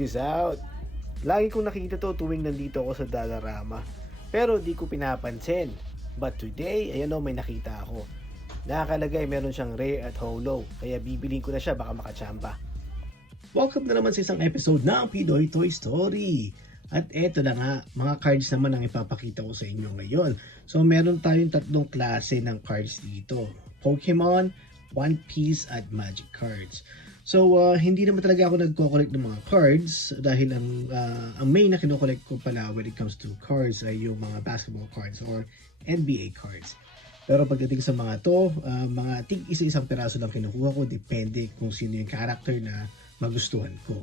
this out. Lagi kong nakikita to tuwing nandito ako sa Dollarama. Pero di ko pinapansin. But today, ayan o, may nakita ako. Nakakalagay meron siyang rare at holo. Kaya bibilin ko na siya, baka makachamba. Welcome na naman sa isang episode ng Pinoy Toy Story. At eto na nga, mga cards naman ang ipapakita ko sa inyo ngayon. So meron tayong tatlong klase ng cards dito. Pokemon, One Piece at Magic cards. So hindi naman talaga ako nagko-collect ng mga cards dahil ang main na kino-collect ko pala when it comes to cards ay yung mga basketball cards or NBA cards. Pero pagdating sa mga to, mga tig isa-isang piraso lang kinukuha ko, depende kung sino yung character na magustuhan ko.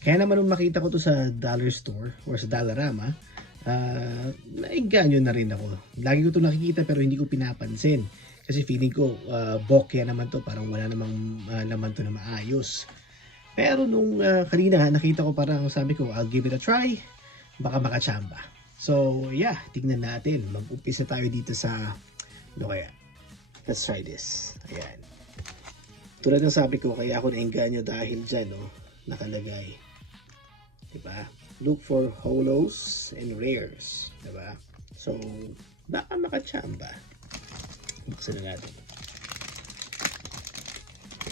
Kaya naman nung makita ko to sa dollar store or sa Dollarama, nainganyo na rin ako. Lagi ko to nakikita pero hindi ko pinapansin. Kasi feeling ko, bokya naman to, parang wala namang laman to na maayos. Pero nung kanina nakita ko, parang sabi ko, I'll give it a try, baka makachamba. So yeah, tignan natin. Mag-umpisa tayo dito sa, ano kaya? Let's try this. Ayan. Tulad ng sabi ko, kaya ako nainganyo dahil dyan, no, nakalagay. Diba? Look for holos and rares. Diba? So, baka makachamba. Buksan na natin.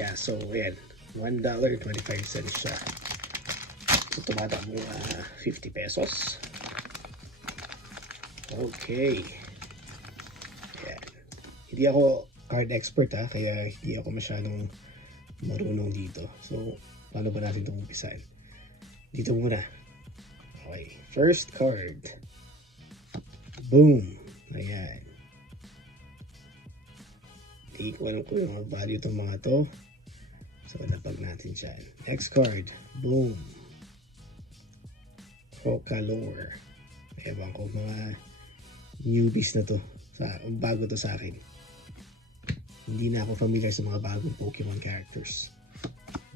Yeah, so ayan, $1.25 siya. So tumatak mo 50 pesos. Okay. Ayan. Hindi ako card expert kaya hindi ako masyadong marunong dito. So, paano ba natin itong umpisahan? Dito muna. Okay, first card. Boom. Ayan. Hindi ko alam kung yung value itong mga to. So, napag natin siya. Next card. Boom. Crocalor. Ewan ko, mga newbies na to. Bago to sa akin. Hindi na ako familiar sa mga bagong Pokemon characters.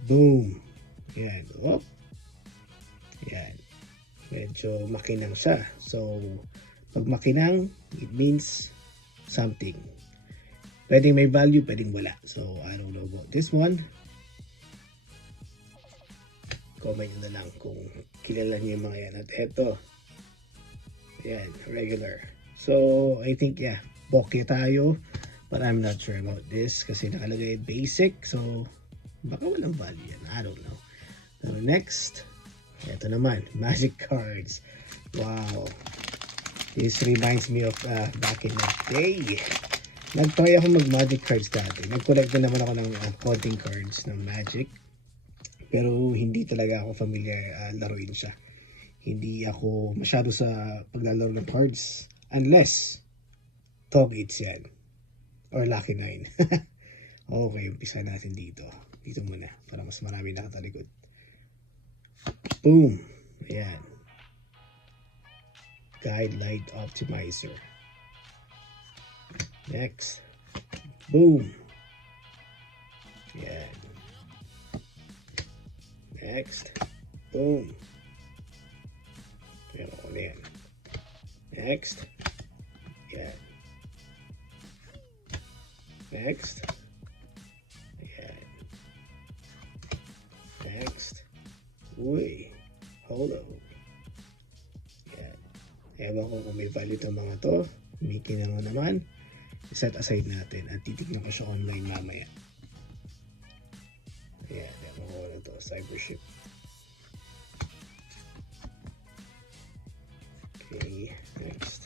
Boom. Ayan. Oh. Ayan. Medyo makinang siya. So, pag makinang, it means something. Pwedeng may value, pwedeng wala. So, I don't know about this one. Comment nyo na lang kung kilala nyo yung mga yan. At eto. Ayan, regular. So, I think, yeah, bokeh tayo. But I'm not sure about this. Kasi nakalagay basic. So, baka walang value yan. I don't know. So, next. Eto naman, magic cards. Wow. This reminds me of back in the day. Nag-try ako mag-magic cards dati. Nag-collect na naman ako ng konting cards ng magic. Pero hindi talaga ako familiar laruin siya. Hindi ako masyado sa paglalaro ng cards. Unless, Tog 8 yan. Or Lucky 9. Okay, umpisa natin dito. Dito muna. Para mas marami nakatalikod. Boom. Ayan. Guide Light Optimizer. Next. Boom. Yan. Next. Boom. Pero ko na yan. Next. Yan. Next. Yan. Next. Uy. Hold on. Yan. Ewan ko kung may value itong mga to. Miki na naman. Set aside natin at titignan ko siya online mamaya. Ayan, ewan ko na to, Cybership. Okay, next.